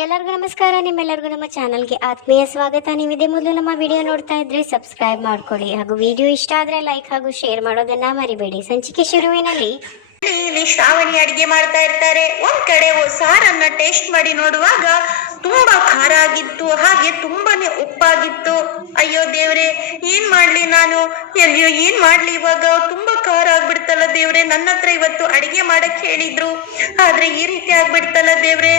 ಎಲ್ಲರಿಗೂ ನಮಸ್ಕಾರ, ನಿಮ್ಮೆಲ್ಲರಿಗೂ ನಮ್ಮ ಚಾನಲ್ಗೆ ಆತ್ಮೀಯ ಸ್ವಾಗತ. ನೀವಿದೆ ಮೊದಲು ನಮ್ಮ ವಿಡಿಯೋ ನೋಡ್ತಾ ಇದ್ರೆ ಸಬ್ಸ್ಕ್ರೈಬ್ ಮಾಡ್ಕೊಳ್ಳಿ. ಹಾಗೂ ವಿಡಿಯೋ ಇಷ್ಟ ಆದ್ರೆ ಲೈಕ್ ಹಾಗೂ ಶೇರ್ ಮಾಡೋದನ್ನ ಮರಿಬೇಡಿ. ಸಂಚಿಕೆ ಶುರುವಿನಲ್ಲಿ. ಇಲ್ಲಿ ಶ್ರಾವಣಿ ಅಡಿಗೆ ಮಾಡ್ತಾ ಇರ್ತಾರೆ. ಒಂದ್ ಕಡೆ ಸಾರನ್ನ ಟೇಸ್ಟ್ ಮಾಡಿ ನೋಡುವಾಗ ತುಂಬಾ ಖಾರ ಆಗಿತ್ತು, ಹಾಗೆ ತುಂಬಾನೇ ಉಪ್ಪಾಗಿತ್ತು. ಅಯ್ಯೋ ದೇವ್ರೆ, ಏನ್ ಮಾಡ್ಲಿ ನಾನು? ಅಯ್ಯೋ, ಏನ್ ಮಾಡ್ಲಿ ಇವಾಗ? ತುಂಬಾ ಖಾರ ಆಗ್ಬಿಡ್ತಲ್ಲ ದೇವ್ರೆ. ನನ್ನ ಹತ್ರ ಇವತ್ತು ಅಡಿಗೆ ಮಾಡಕ್ ಹೇಳಿದ್ರು. ಆದ್ರೆ ಈ ರೀತಿ ಆಗ್ಬಿಡ್ತಲ್ಲ ದೇವ್ರೆ.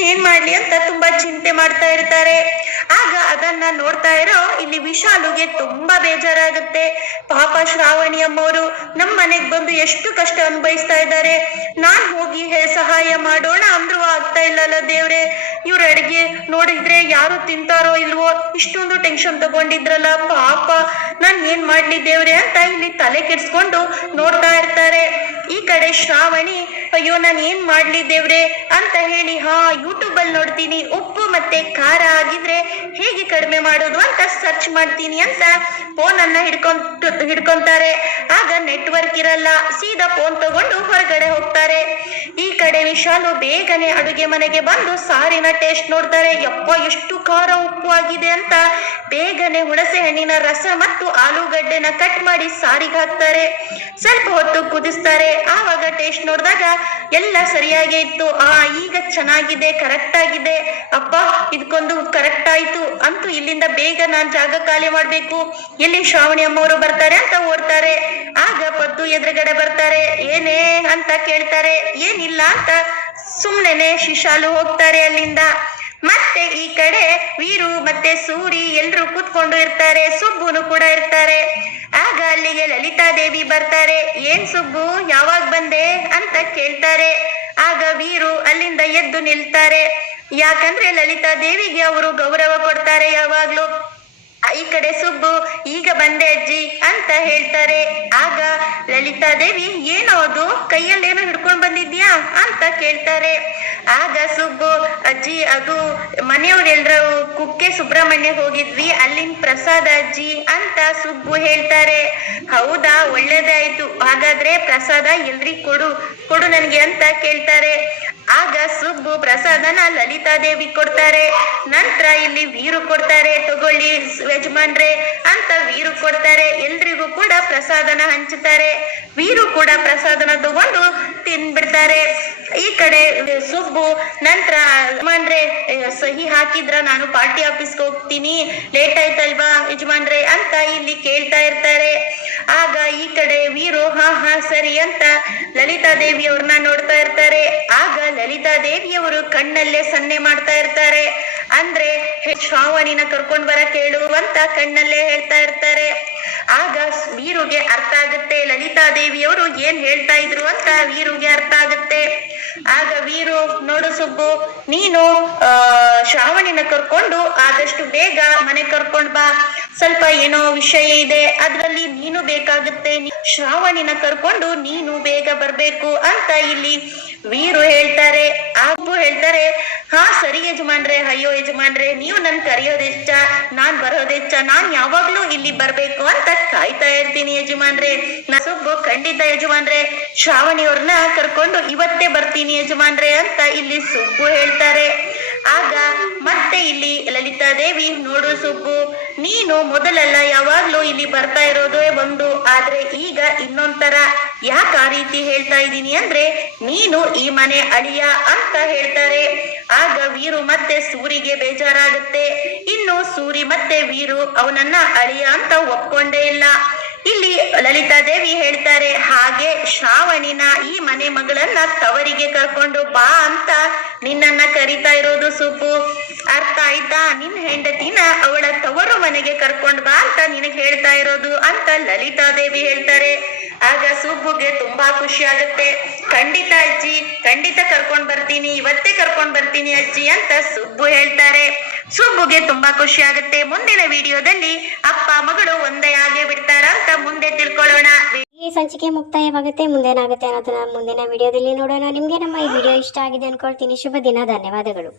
ಏನ್ ಮಾಡ್ಲಿ ಅಂತ ತುಂಬಾ ಚಿಂತೆ ಮಾಡ್ತಾ ಇರ್ತಾರೆ. ಆಗ ಅದನ್ನ ನೋಡ್ತಾ ಇರೋ ಇಲ್ಲಿ ವಿಶಾಲುಗೆ ತುಂಬಾ ಬೇಜಾರಾಗುತ್ತೆ. ಪಾಪ ಶ್ರಾವಣಿ ಅಮ್ಮವರು ನಮ್ ಮನೆಗ್ ಬಂದು ಎಷ್ಟು ಕಷ್ಟ ಅನುಭವಿಸ್ತಾ ಇದ್ದಾರೆ. ನಾನ್ ಹೋಗಿ ಸಹಾಯ ಮಾಡೋಣ ಅಂದ್ರೂ ಆಗ್ತಾ ಇಲ್ಲಲ್ಲ ದೇವ್ರೆ. ಇವ್ರ ಅಡಿಗೆ ನೋಡಿದ್ರೆ ಯಾರು ತಿಂತಾರೋ ಇಲ್ವೋ ಇಷ್ಟೊಂದು ಟೆನ್ಷನ್ ತಗೊಂಡಿದ್ರಲ್ಲ ಪಾಪ. ನಾನ್ ಏನ್ ಮಾಡ್ಲಿ ದೇವ್ರೆ ಅಂತ ಇಲ್ಲಿ ತಲೆ ಕೆಡ್ಸ್ಕೊಂಡು ನೋಡ್ತಾ ಕಡೆ ಶ್ರಾವಣಿ, ಅಯ್ಯೋ ನಾನು ಏನ್ ಮಾಡ್ಲಿ ದೇವ್ರೆ ಅಂತ ಹೇಳಿ, ಹಾ ಯೂಟ್ಯೂಬ್ ಅಲ್ಲಿ ನೋಡ್ತೀನಿ, ಉಪ್ಪು ಮತ್ತೆ ಖಾರ ಆಗಿದ್ರೆ ಹೇಗೆ ಕಡಿಮೆ ಮಾಡೋದು ಅಂತ ಸರ್ಚ್ ಮಾಡ್ತೀನಿ ಅಂತ ಫೋನ್ ಅನ್ನ ಹಿಡ್ಕೊಂತ ಹಿಡ್ಕೊಂತಾರೆ. ಆಗ ನೆಟ್ವರ್ಕ್ ಇರಲ್ಲ, ಸೀದಾ ಫೋನ್ ತಗೊಂಡು ಹೊರಗಡೆ ಹೋಗ್ತಾರೆ ಕಡೆ ವಿಶಾಲು ಬೇಗನೆ ಅಡುಗೆ ಮನೆಗೆ ಬಂದು ಸಾರಿನ ಟೇಸ್ಟ್ ನೋಡ್ತಾರೆ. ಯಪ್ಪ, ಎಷ್ಟು ಖಾರ ಉಪ್ಪು ಆಗಿದೆ ಅಂತ. ಬೇಗನೆ ಹುಣಸೆ ಹಣ್ಣಿನ ರಸ ಮತ್ತು ಆಲೂಗಡ್ಡೆನ ಕಟ್ ಮಾಡಿ ಸಾರಿಗೆ ಹಾಕ್ತಾರೆ. ಸ್ವಲ್ಪ ಹೊತ್ತು ಕುದಿಸ್ತಾರೆ. ಆವಾಗ ಟೇಸ್ಟ್ ನೋಡಿದಾಗ ಎಲ್ಲ ಸರಿಯಾಗೇ ಇತ್ತು. ಆ, ಈಗ ಚೆನ್ನಾಗಿದೆ ಕರೆಕ್ಟ್ ಆಗಿದೆ. ಅಪ್ಪ ಇದಕ್ಕೊಂದು ಕರೆಕ್ಟ್ ಆಯ್ತು. ಅಂತೂ ಇಲ್ಲಿಂದ ಬೇಗ ನಾನ್ ಜಾಗ ಖಾಲಿ ಮಾಡ್ಬೇಕು. ಎಲ್ಲಿ ಶ್ರಾವಣಿ ಅಮ್ಮವರು ಬರ್ತಾರೆ ಅಂತ ಓಡ್ತಾರೆ. ಎದುರುಗಡೆ ಬರ್ತಾರೆ, ಏನೇ ಅಂತ ಕೇಳ್ತಾರೆ, ಏನಿಲ್ಲ ಅಂತ ಸುಮ್ನೆನೆ ಶಿಶಾಲು ಹೋಗ್ತಾರೆ ಅಲ್ಲಿಂದ. ಮತ್ತೆ ಈ ಕಡೆ ವೀರು ಮತ್ತೆ ಸೂರಿ ಎಲ್ರು ಕೂತ್ಕೊಂಡು ಇರ್ತಾರೆ, ಸುಬ್ಬುನು ಕೂಡ ಇರ್ತಾರೆ. ಆಗ ಅಲ್ಲಿಗೆ ಲಲಿತಾ ದೇವಿ ಬರ್ತಾರೆ, ಏನ್ ಸುಬ್ಬು, ಯಾವಾಗ ಬಂದೆ ಅಂತ ಕೇಳ್ತಾರೆ. ಆಗ ವೀರು ಅಲ್ಲಿಂದ ಎದ್ದು ನಿಲ್ತಾರೆ. ಯಾಕಂದ್ರೆ ಲಲಿತಾ ದೇವಿಗೆ ಅವರು ಗೌರವ ಕೊಡ್ತಾರೆ ಯಾವಾಗ್ಲೂ. ಈ ಕಡೆ ಸುಬ್ಬು, ಈಗ ಬಂದೆ ಅಜ್ಜಿ ಅಂತ ಹೇಳ್ತಾರೆ. ಆಗ ಲಲಿತಾ ದೇವಿ, ಏನೋ ಅದು? ಕೈಯಲ್ಲೇನೋ ಹಿಡ್ಕೊಂಡು ಬಂದಿದ್ಯಾ? ಅಂತ ಕೇಳ್ತಾರೆ. ಆಗ ಸುಬ್ಬು, ಅಜ್ಜಿ, ಅದು ಮನೆಯವರೆಲ್ಲರೂ ಕುಕ್ಕೆ ಸುಬ್ರಹ್ಮಣ್ಯ ಹೋಗಿದ್ವಿ, ಅಲ್ಲಿನ ಪ್ರಸಾದ ಅಜ್ಜಿ, ಅಂತ ಸುಬ್ಬು ಹೇಳ್ತಾರೆ. ಹೌದಾ? ಒಳ್ಳೇದೇ ಆಯ್ತು ಹಾಗಾದ್ರೆ ಪ್ರಸಾದ ಎಲ್ರಿಗ್ ಕೊಡು ಕೊಡು ನನಗೆ, ಅಂತ ಕೇಳ್ತಾರೆ. ಆಗ ಸುಬ್ಬು ಪ್ರಸಾದನ ಲಲಿತಾ ದೇವಿ ಕೊಡ್ತಾರೆ. ನಂತರ ಇಲ್ಲಿ ವೀರು ಕೊಡ್ತಾರೆ, ತಗೊಳ್ಳಿ ಯಜಮಾನ್ರೆ ಅಂತ ವೀರು ಕೊಡ್ತಾರೆ. ಎಲ್ರಿಗೂ ಕೂಡ ಪ್ರಸಾದನ ಹಂಚುತ್ತಾರೆ ವೀರು ಕೂಡ ಪ್ರಸಾದನ ತಗೊಂಡು ತಿನ್ಬಿಡ್ತಾರೆ. ಈ ಕಡೆ ಸುಬ್ಬು, ನಂತರ ಯಜಮಾನ್ರೆ ಸಹಿ ಹಾಕಿದ್ರ ನಾನು ಪಾರ್ಟಿ ಆಫೀಸ್ಗೆ ಹೋಗ್ತೀನಿ. ಲೇಟ್ ಆಯ್ತಲ್ವಾ ಯಜಮಾನ್ರೆ ಅಂತ ಇಲ್ಲಿ ಕೇಳ್ತಾ ಇರ್ತಾರೆ. ಆಗ ಈ ಕಡೆ ವೀರು ಹಾ ಹಾ ಸರಿ ಅಂತ ಲಲಿತಾ ದೇವಿಯವ್ರನ್ನ ನೋಡ್ತಾ ಇರ್ತಾರೆ. ಆಗ ಲಲಿತಾ ದೇವಿಯವರು ಕಣ್ಣಲ್ಲೇ ಸನ್ನೆ ಮಾಡ್ತಾ ಇರ್ತಾರೆ. ಅಂದ್ರೆ ಶ್ರಾವಣಿನ ಕರ್ಕೊಂಡ್ ಬರ ಕೇಳುವಂತ ಕಣ್ಣಲ್ಲೇ ಹೇಳ್ತಾ ಇರ್ತಾರೆ. ಆಗ ವೀರುಗೆ ಅರ್ಥ ಆಗುತ್ತೆ, ಲಲಿತಾ ದೇವಿಯವರು ಏನ್ ಹೇಳ್ತಾ ಇದ್ರು ಅಂತ ವೀರುಗೆ ಅರ್ಥ ಆಗುತ್ತೆ. ಆಗ ವೀರು, ನೋಡು ಸುಬ್ಬು, ನೀನು, ಆ, ಶ್ರಾವಣಿನ ಕರ್ಕೊಂಡು ಆದಷ್ಟು ಬೇಗ ಮನೆ ಕರ್ಕೊಂಡ್ ಬಾ. ಸ್ವಲ್ಪ ಏನೋ ವಿಷಯ ಇದೆ, ಅದರಲ್ಲಿ ನೀನು ಬೇಕಾಗುತ್ತೆ ಶ್ರಾವಣಿನ ಕರ್ಕೊಂಡು ನೀನು ಬೇಗ ಬರ್ಬೇಕು ಅಂತ ಇಲ್ಲಿ ವೀರು ಹೇಳ್ತಾರೆ. ಅಬ್ಬು ಹೇಳ್ತಾರೆ, ಹಾ ಸರಿ ಯಜಮಾನ್ರೆ, ಅಯ್ಯೋ ಯಜಮಾನ್ರೆ, ನೀವು ನನ್ ಕರೆಯೋದೆಚ್ಚ, ನಾನ್ ಬರೋದೆಚ್ಚ, ನಾನ್ ಯಾವಾಗ್ಲೂ ಇಲ್ಲಿ ಬರ್ಬೇಕು ಅಂತ ಕಾಯ್ತಾ ಇರ್ತೀನಿ ಯಜಮಾನ್ರೆ. ನಾ ಖಂಡಿತ ಯಜಮಾನ್ರೆ ಶ್ರಾವಣಿ ಅವ್ರನ್ನ ಕರ್ಕೊಂಡು ಇವತ್ತೇ ಬರ್ತೀನಿ ಯಜಮಾನ್ರೆ, ಅಂತ ಇಲ್ಲಿ ಸುಬ್ಬು ಹೇಳ್ತಾರೆ. ಆಗ ಮತ್ತೆ ಇಲ್ಲಿ ಲಲಿತಾ ದೇವಿ, ನೋಡು ಸುಬ್ಬು, ನೀನು ಮೊದಲೆಲ್ಲ ಯಾವಾಗ್ಲೂ ಇಲ್ಲಿ ಬರ್ತಾ ಇರೋದೇ ಒಂದು, ಆದ್ರೆ ಈಗ ಇನ್ನೊಂಥರ. ಯಾಕೆ ಆ ರೀತಿ ಹೇಳ್ತಾ ಇದ್ದೀನಿ ಅಂದ್ರೆ, ನೀನು ಈ ಮನೆ ಅಳಿಯ ಅಂತ ಹೇಳ್ತಾರೆ. ಆಗ ವೀರು ಮತ್ತೆ ಸೂರಿಗೆ ಬೇಜಾರಾಗುತ್ತೆ. ಇನ್ನು ಸೂರಿ ಮತ್ತೆ ವೀರು ಅವನನ್ನ ಅಳಿಯ ಅಂತ ಒಪ್ಕೊಂಡೇ ಇಲ್ಲ. ಇಲ್ಲಿ ಲಲಿತಾ ದೇವಿ ಹೇಳ್ತಾರೆ, ಹಾಗೆ ಶ್ರಾವಣಿನ ಈ ಮನೆ ಮಗಳನ್ನ ತವರಿಗೆ ಕರ್ಕೊಂಡು ಬಾ ಅಂತ ನಿನ್ನನ್ನ ಕರಿತಾ ಇರೋದು ಸುಪು. ಅರ್ಥ ಆಯ್ತಾ? ನಿನ್ನ ಹೆಂಡತಿನ ಅವಳ ತವರು ಮನೆಗೆ ಕರ್ಕೊಂಡು ಬಾ ಅಂತ ನಿನಗೆ ಹೇಳ್ತಾ ಇರೋದು ಅಂತ ಲಲಿತಾ ದೇವಿ ಹೇಳ್ತಾರೆ. ಆಗ ಸುಬ್ಬುಗೆ ತುಂಬಾ ಖುಷಿ ಆಗುತ್ತೆ. ಖಂಡಿತ ಅಜ್ಜಿ, ಖಂಡಿತ ಕರ್ಕೊಂಡ್ ಬರ್ತೀನಿ, ಇವತ್ತೇ ಕರ್ಕೊಂಡ್ ಬರ್ತೀನಿ ಅಜ್ಜಿ ಅಂತ ಸುಬ್ಬು ಹೇಳ್ತಾರೆ. ಸುಬ್ಬುಗೆ ತುಂಬಾ ಖುಷಿ ಆಗುತ್ತೆ. ಮುಂದಿನ ವಿಡಿಯೋದಲ್ಲಿ ಅಪ್ಪ, ಮಗಳು ಒಂದೇ ಆಗೇ ಬಿಡ್ತಾರ ಅಂತ ಮುಂದೆ ತಿಳ್ಕೊಳ್ಳೋಣ. ಈ ಸಂಚಿಕೆ ಮುಕ್ತಾಯವಾಗುತ್ತೆ. ಮುಂದೇನಾಗುತ್ತೆ ಅನ್ನೋದನ್ನ ಮುಂದಿನ ವಿಡಿಯೋದಲ್ಲಿ ನೋಡೋಣ. ನಿಮ್ಗೆ ನಮ್ಮ ಈ ವಿಡಿಯೋ ಇಷ್ಟ ಆಗಿದೆ ಅನ್ಕೊಳ್ತೀನಿ. ಶುಭ ದಿನ. ಧನ್ಯವಾದಗಳು.